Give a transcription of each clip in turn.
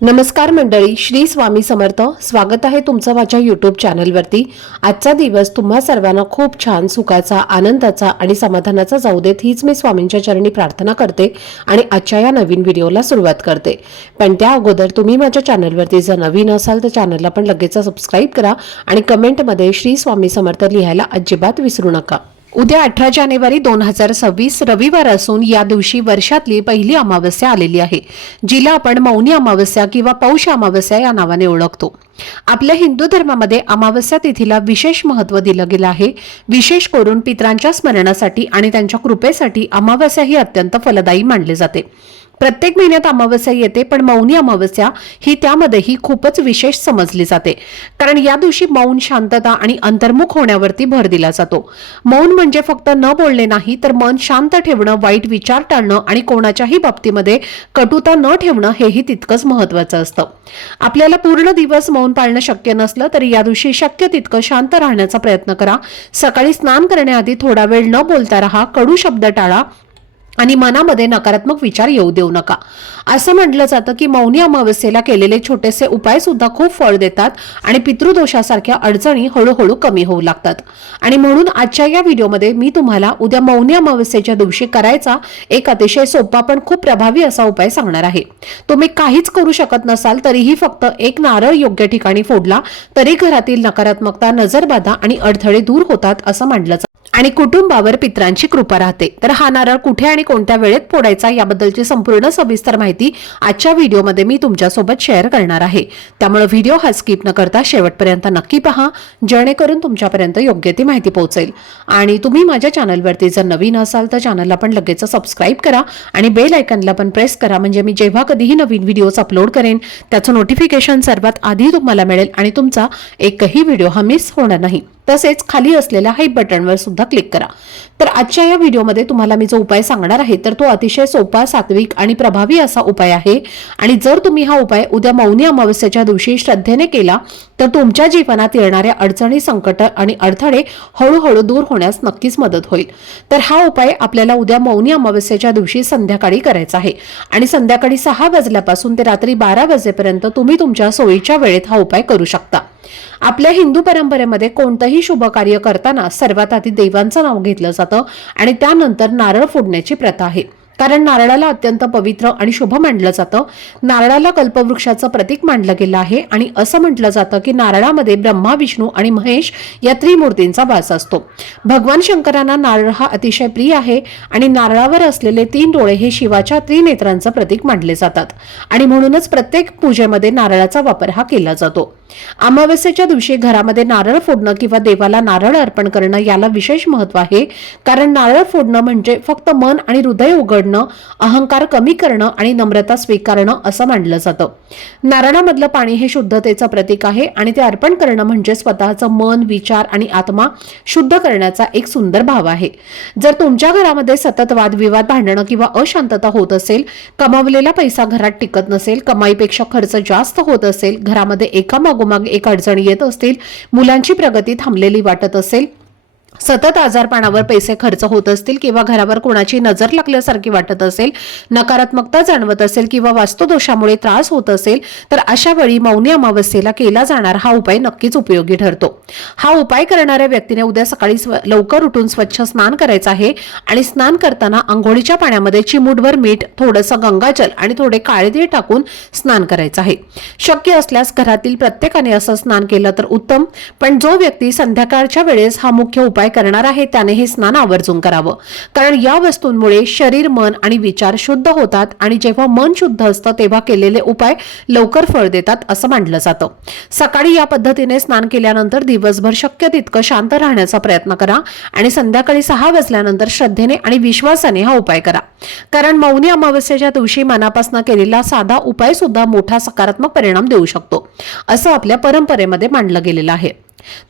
नमस्कार मंडळी, श्री स्वामी समर्थ. स्वागत आहे तुमचं माझ्या यूट्यूब चॅनलवरती. आजचा दिवस तुम्हा सर्वांना खूप छान, सुखाचा, आनंदाचा आणि समाधानाचा जाऊ देत, हीच मी स्वामींच्या चरणी प्रार्थना करते आणि आजच्या या नवीन व्हिडिओला सुरुवात करते. पण त्या अगोदर तुम्ही माझ्या चॅनलवरती जर नवीन असाल तर चॅनलला पण लगेच सबस्क्राईब करा आणि कमेंटमध्ये श्री स्वामी समर्थ लिहायला अजिबात विसरू नका. उद्या 18 जानेवारी 2026 रविवार असून या दिवशी वर्षातली पहिली अमावस्या आलेली आहे, जिला आपण मौनी अमावस्या किंवा पौष अमावस्या या नावाने ओळखतो. आपल्या हिंदू धर्मामध्ये अमावस्या तिथीला विशेष महत्त्व दिलं गेलं आहे. विशेष करून पितरांच्या स्मरणासाठी आणि त्यांच्या कृपेसाठी अमावस्या ही अत्यंत फलदायी मानली जाते. प्रत्येक महिन्यात अमावस्या येते, पण मौनी अमावस्या ही त्यामध्येही खूपच विशेष समजली जाते. कारण या दिवशी मौन, शांतता आणि अंतर्मुख होण्यावरती भर दिला जातो. मौन म्हणजे फक्त न बोलणे नाही, तर मन शांत ठेवणं, वाईट विचार टाळणं आणि कोणाच्याही बाबतीमध्ये कटुता न ठेवणं हेही तितकंच महत्त्वाचं असतं. आपल्याला पूर्ण दिवस मौन पाळणं शक्य नसलं तरी या दिवशी शक्य तितकं शांत राहण्याचा प्रयत्न करा. सकाळी स्नान करण्याआधी थोडा वेळ न बोलता राहा, कडू शब्द टाळा आणि मनामध्ये नकारात्मक विचार येऊ देऊ नका. असं म्हटलं जातं की मौनी अमावस्येला केलेले छोटेसे उपाय सुद्धा खूप फळ देतात आणि पितृदोषासारख्या अडचणी हळूहळू कमी होऊ लागतात. आणि म्हणून आजच्या या व्हिडिओमध्ये मी तुम्हाला उद्या मौनी अमावस्येच्या दिवशी करायचा एक अतिशय सोपा पण खूप प्रभावी असा उपाय सांगणार आहे. तुम्ही काहीच करू शकत नसाल तरीही फक्त एक नारळ योग्य ठिकाणी फोडला तरी घरातील नकारात्मकता, नजरबाधा आणि अडथळे दूर होतात असं मानलं जातं आणि कुटुंबावर पितरांची कृपा राहते. तर हा नारळ कुठे आणि कोणत्या वेळेत फोडायचा याबद्दलची संपूर्ण सविस्तर माहिती आजच्या व्हिडिओमध्ये मी तुमच्यासोबत शेअर करणार आहे. त्यामुळे व्हिडिओ हा स्किप न करता शेवटपर्यंत नक्की पहा, जेणेकरून तुमच्यापर्यंत योग्य ती माहिती पोहोचेल. आणि तुम्ही माझ्या चॅनलवरती जर नवीन असाल तर चॅनलला पण लगेच सबस्क्राईब करा आणि बेल आयकॉनला पण प्रेस करा, म्हणजे मी जेव्हा कधीही नवीन व्हिडिओज अपलोड करेन त्याचं नोटिफिकेशन सर्वात आधी तुम्हाला मिळेल आणि तुमचा एकही व्हिडिओ हा मिस होणार नाही. तसेच खाली असलेल्या हाय बटनवर सुद्धा क्लिक करा. तर आजच्या या व्हिडिओमध्ये तुम्हाला मी जो उपाय सांगणार आहे तर तो अतिशय सोपा, सात्विक आणि प्रभावी असा उपाय आहे. आणि जर तुम्ही हा उपाय उद्या मौनी अमावस्येच्या दिवशी श्रद्धेने केला तर तुमच्या जीवनात येणाऱ्या अडचणी, संकट आणि अडथळे हळूहळू दूर होण्यास नक्कीच मदत होईल. तर हा उपाय आपल्याला उद्या मौनी अमावस्येच्या दिवशी संध्याकाळी करायचा आहे आणि संध्याकाळी 6 वाजल्यापासून ते रात्री 12 वाजेपर्यंत तुम्ही तुमच्या सोयीच्या वेळेत हा उपाय करू शकता. आपल्या हिंदू परंपरेमध्ये कोणतंही शुभ कार्य करताना सर्वात आधी देवांचं नाव घेतलं जातं आणि त्यानंतर नारळ फोडण्याची प्रथा आहे. कारण नारळाला अत्यंत पवित्र आणि शुभ मानलं जातं. नारळाला कल्पवृक्षाचं प्रतीक मानलं गेलं आहे आणि असं म्हटलं जातं की नारळामध्ये ब्रह्मा, विष्णू आणि महेश या त्रिमूर्तींचा वास असतो. भगवान शंकरांना नारळ हा अतिशय प्रिय आहे आणि नारळावर असलेले 3 डोळे हे शिवाच्या त्रिनेत्रांचं प्रतीक मानले जातात आणि म्हणूनच प्रत्येक पूजेमध्ये नारळाचा वापर हा केला जातो. अमावस्येच्या दिवशी घरामध्ये नारळ फोडणं किंवा देवाला नारळ अर्पण करणं याला विशेष महत्त्व आहे. कारण नारळ फोडणं म्हणजे फक्त मन आणि हृदय उघडणं, अहंकार कमी करणं आणि नम्रता स्वीकारणं असं मानलं जातं. नारळामधलं पाणी हे शुद्धतेचं प्रतीक आहे आणि ते अर्पण करणं म्हणजे स्वतःचं मन, विचार आणि आत्मा शुद्ध करण्याचा एक सुंदर भाव आहे. जर तुमच्या घरामध्ये सतत वादविवाद, भांडणं किंवा अशांतता होत असेल, कमावलेला पैसा घरात टिकत नसेल, कमाईपेक्षा खर्च जास्त होत असेल, घरामध्ये एकामागोमाग एक अडचणी येत असतील, मुलांची प्रगती थांबलेली वाटत असेल, सतत आजारपणावर पैसे खर्च होत असतील किंवा घरावर कोणाची नजर लागल्यासारखी वाटत असेल, नकारात्मकता जाणवत असेल किंवा वास्तुदोषामुळे त्रास होत असेल, तर अशा वेळी मौनी अमावस्येला केला जाणारा हा उपाय नक्कीच उपयोगी ठरतो. हा उपाय करणाऱ्या व्यक्तीने उद्या सकाळी लवकर उठून स्वच्छ स्नान करायचं आहे आणि स्नान करताना अंघोळीच्या पाण्यामध्ये चिमूटभर मीठ, थोडंसं गंगाजल आणि थोडे काळे तीळ टाकून स्नान करायचं आहे. शक्य असल्यास घरातील प्रत्येकाने असं स्नान केलं तर उत्तम, पण जो व्यक्ती संध्याकाळच्या वेळेस हा मुख्य उपाय करणार आहे त्याने हे स्नान आवर्जून करावं. कारण या वस्तूंमुळे शरीर, मन आणि विचार शुद्ध होतात आणि जेव्हा मन शुद्ध असतं तेव्हा केलेले उपाय लवकर फळ देतात असं मानलं जातं. सकाळी या पद्धतीने स्नान केल्यानंतर दिवसभर शक्य तितकं शांत राहण्याचा प्रयत्न करा आणि संध्याकाळी 6 वाजल्यानंतर श्रद्धेने आणि विश्वासाने हा उपाय करा. कारण मौनी अमावस्येच्या दिवशी मनापासून केलेला साधा उपाय सुद्धा मोठा सकारात्मक परिणाम देऊ शकतो असं आपल्या परंपरेमध्ये मानलं गेलेलं आहे.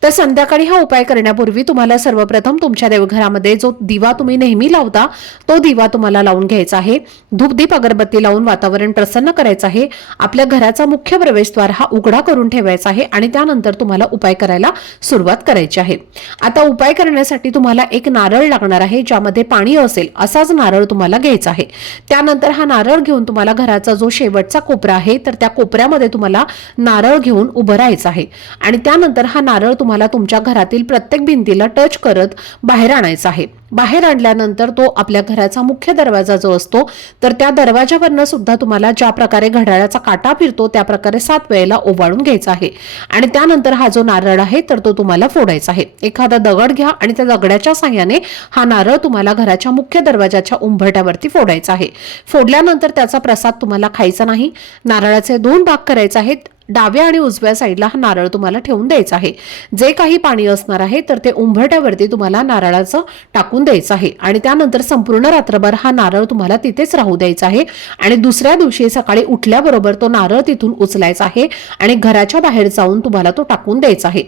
तर संध्याकाळी हा उपाय करण्यापूर्वी तुम्हाला सर्वप्रथम तुमच्या देवघरामध्ये जो दिवा तुम्ही नेहमी लावता तो दिवा तुम्हाला लावून घ्यायचा आहे. धूपदीप अगरबत्ती लावून वातावरण प्रसन्न करायचं आहे. आपल्या घराचा मुख्य प्रवेशद्वार हा उघडा करून ठेवायचा आहे आणि त्यानंतर तुम्हाला उपाय करायला सुरुवात करायची आहे. आता उपाय करण्यासाठी तुम्हाला एक नारळ लागणार आहे, ज्यामध्ये पाणी असेल असाच नारळ तुम्हाला घ्यायचा आहे. त्यानंतर हा नारळ घेऊन तुम्हाला घराचा जो शेवटचा कोपरा आहे तर त्या कोपऱ्यामध्ये तुम्हाला नारळ घेऊन उभं राहायचं आहे आणि त्यानंतर हा नारळ तुम्हाला तुमच्या घरातील प्रत्येक भिंतीला टच करत बाहेर आणायचा आहे. बाहेर आणल्यानंतर तो आपल्या घराचा मुख्य दरवाजा जो असतो तर त्या दरवाजावरनं सुद्धा तुम्हाला ज्या प्रकारे घड्याळाचा काटा फिरतो त्या प्रकारे 7 वेळेला ओवाळून घ्यायचा आहे आणि त्यानंतर हा जो नारळ आहे तर तो तुम्हाला फोडायचा आहे. एखादा दगड घ्या आणि त्या दगडाच्या साहाय्याने हा नारळ तुम्हाला घराच्या मुख्य दरवाजाच्या उंबरठ्यावरती फोडायचा आहे. फोडल्यानंतर त्याचा प्रसाद तुम्हाला खायचा नाही. नारळाचे 2 भाग करायचे आहेत. डाव्या आणि उजव्या साईडला हा नारळ तुम्हाला ठेवून द्यायचा आहे. जे काही पाणी असणार आहे तर ते उंबरठ्यावरती तुम्हाला नारळाचं टाकून द्यायचं आहे आणि त्यानंतर संपूर्ण रात्रभर हा नारळ तुम्हाला तिथेच राहू द्यायचा आहे आणि दुसऱ्या दिवशी सकाळी उठल्याबरोबर तो नारळ तिथून उचलायचा आहे आणि घराच्या बाहेर जाऊन तुम्हाला तो टाकून द्यायचा आहे.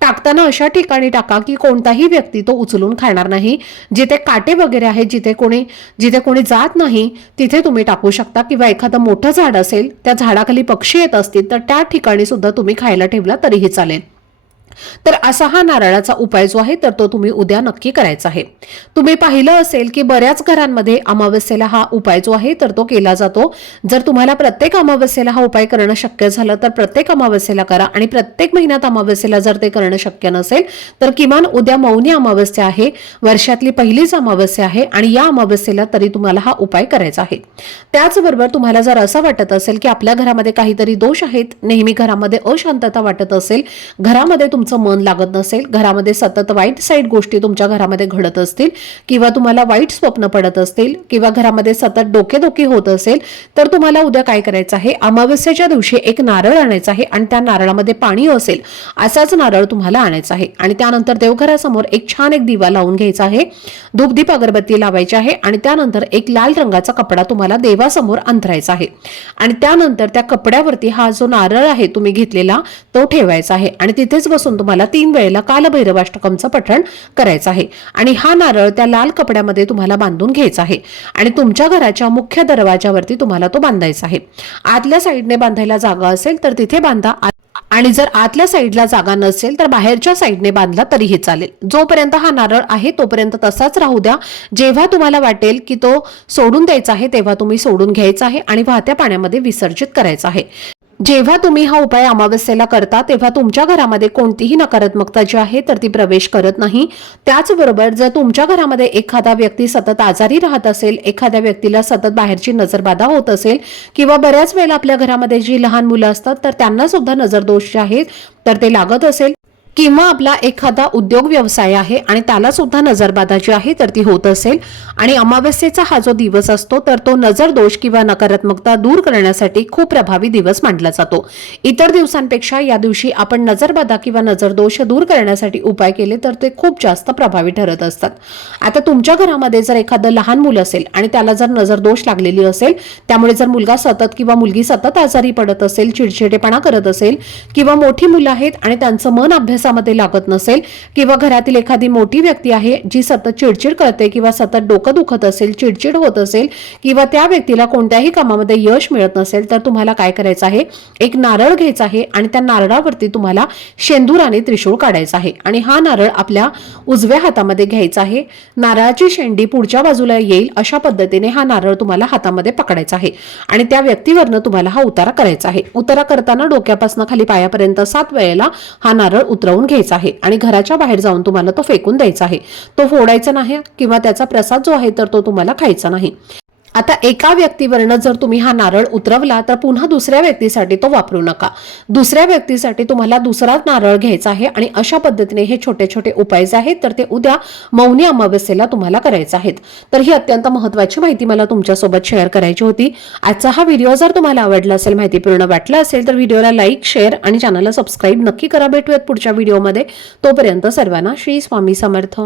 टाकताना अशा ठिकाणी टाका की कोणताही व्यक्ती तो उचलून खाणार नाही. जिथे काटे वगैरे आहेत, जिथे कोणी जात नाही तिथे तुम्ही टाकू शकता किंवा एखादं मोठं झाड असेल त्या झाडाखाली पक्षी येत असतील तर त्या ठिकाणी सुद्धा तुम्ही खायला ठेवला तरीही चालेल. तर असा हा नारळाचा उपाय जो आहे तर तो तुम्ही उद्या नक्की करायचा आहे. तुम्ही पाहिलं असेल की बऱ्याच घरांमध्ये अमावस्येला हा उपाय जो आहे तर तो केला जातो. जर तुम्हाला प्रत्येक अमावस्येला हा उपाय करणं शक्य झालं तर प्रत्येक अमावस्येला करा आणि प्रत्येक महिन्यात अमावस्येला जर ते करणं शक्य नसेल तर किमान उद्या मौनी अमावस्या आहे, वर्षातली पहिलीच अमावस्या आहे आणि या अमावस्येला तरी तुम्हाला हा उपाय करायचा आहे. त्याचबरोबर तुम्हाला जर असं वाटत असेल की आपल्या घरामध्ये काहीतरी दोष आहेत, नेहमी घरामध्ये अशांतता वाटत असेल, घरामध्ये तुमचं मन लागत नसेल, घरामध्ये सतत वाईट साईड गोष्टी तुमच्या घरामध्ये घडत असतील किंवा तुम्हाला वाईट स्वप्न पडत असतील किंवा घरामध्ये सतत डोकेदुखी होत असेल तर तुम्हाला उद्या काय करायचं आहे, अमावस्येच्या दिवशी एक नारळ आणायचा आहे आणि त्या नारळामध्ये पाणी असेल असाच नारळ तुम्हाला आणायचा आहे आणि त्यानंतर देवघरासमोर एक छान दिवा लावून घ्यायचा आहे. धूपदीप अगरबत्ती लावायची आहे आणि त्यानंतर एक लाल रंगाचा कपडा तुम्हाला देवासमोर अंथरायचा आहे आणि त्यानंतर त्या कपड्यावरती हा जो नारळ आहे तुम्ही घेतलेला तो ठेवायचा आहे आणि तिथेच बसून तुम्हाला 3 वेळेला कालभैरवाष्टकमचं पठण करायचं आहे आणि हा नारळ त्या लाल कपड्यामध्ये तुम्हाला बांधून घ्यायचा आहे आणि तुमच्या घराच्या मुख्य दरवाजावरती तुम्हाला तो बांधायचा आहे. आतल्या साईडने बांधायला जागा असेल तर तिथे बांधा आणि जर आतल्या साईडला जागा नसेल तर बाहेरच्या साईडने बांधला तरीही चालेल. जोपर्यंत हा नारळ आहे तोपर्यंत तसाच राहू द्या. जेव्हा तुम्हाला वाटेल की तो सोडून द्यायचा आहे तेव्हा तुम्ही सोडून घ्यायचा आहे आणि वाहत्या पाण्यामध्ये विसर्जित करायचा आहे. जेव्हा तुम्ही हा उपाय अमावस्येला करता तेव्हा तुमच्या घरामध्ये कोणतीही नकारात्मकता जी आहे तर ती प्रवेश करत नाही. त्याचबरोबर जर तुमच्या घरामध्ये एखादा व्यक्ती सतत आजारी राहत असेल, एखाद्या व्यक्तीला सतत बाहेरची नजरबाधा होत असेल किंवा बऱ्याच वेळेला आपल्या घरामध्ये जी लहान मुलं असतात तर त्यांना सुद्धा नजरदोष जे आहेत तर ते लागत असेल किंवा आपला एखादा उद्योग व्यवसाय आहे आणि त्याला सुद्धा नजरबाधा जी आहे तर ती होत असेल आणि अमावस्येचा हा जो दिवस असतो तर तो नजर दोष किंवा नकारात्मकता दूर करण्यासाठी खूप प्रभावी दिवस मानला जातो. इतर दिवसांपेक्षा या दिवशी आपण नजरबाधा किंवा नजर दोष दूर करण्यासाठी उपाय केले तर ते खूप जास्त प्रभावी ठरत असतात. आता तुमच्या घरामध्ये जर एखादं लहान मुलं असेल आणि त्याला जर नजर दोष लागलेली असेल, त्यामुळे जर मुलगा सतत किंवा मुलगी सतत आजारी पडत असेल, चिडचिडेपणा करत असेल किंवा मोठी मुलं आहेत आणि त्यांचं मन अभ्यास मध्ये लागत नसेल किंवा घरातील एखादी मोठी व्यक्ती आहे जी सतत चिडचिड करते किंवा सतत डोकं दुखत असेल, चिडचिड होत असेल किंवा त्या व्यक्तीला कोणत्याही कामामध्ये यश मिळत नसेल तर तुम्हाला काय करायचं आहे, एक नारळ घ्यायचा आहे आणि त्या नारळावरती तुम्हाला शेंदूर आणि त्रिशूळ काढायचा आहे आणि हा नारळ आपल्या उजव्या हातामध्ये घ्यायचा आहे. नारळाची शेंडी पुढच्या बाजूला येईल अशा पद्धतीने हा नारळ तुम्हाला हातामध्ये पकडायचा आहे आणि त्या व्यक्तीवरनं तुम्हाला हा उतारा करायचा आहे. उतारा करताना डोक्यापासून खाली पायापर्यंत 7 वेळेला हा नारळ उतरवून घ्यायचा आहे आणि घराच्या बाहेर जाऊन तुम्हाला तो फेकून द्यायचा आहे. तो फोडायचा नाही किंवा त्याचा प्रसाद जो आहे तर तो तुम्हाला खायचा नाही. आता एका व्यक्तीवरनं जर तुम्ही हा नारळ उतरवला तर पुन्हा दुसऱ्या व्यक्तीसाठी तो वापरू नका. दुसऱ्या व्यक्तीसाठी तुम्हाला दुसराच नारळ घ्यायचा आहे आणि अशा पद्धतीने हे छोटे छोटे उपाय जे आहेत तर ते उद्या मौनी अमावस्येला तुम्हाला करायचे आहेत. तर ही अत्यंत महत्त्वाची माहिती मला तुमच्यासोबत शेअर करायची होती. आजचा हा व्हिडिओ जर तुम्हाला आवडला असेल, माहितीपूर्ण वाटला असेल तर व्हिडिओला लाईक, शेअर आणि चॅनलला सबस्क्राईब नक्की करा. भेटूयात पुढच्या व्हिडिओमध्ये. तोपर्यंत सर्वांना श्री स्वामी समर्थ.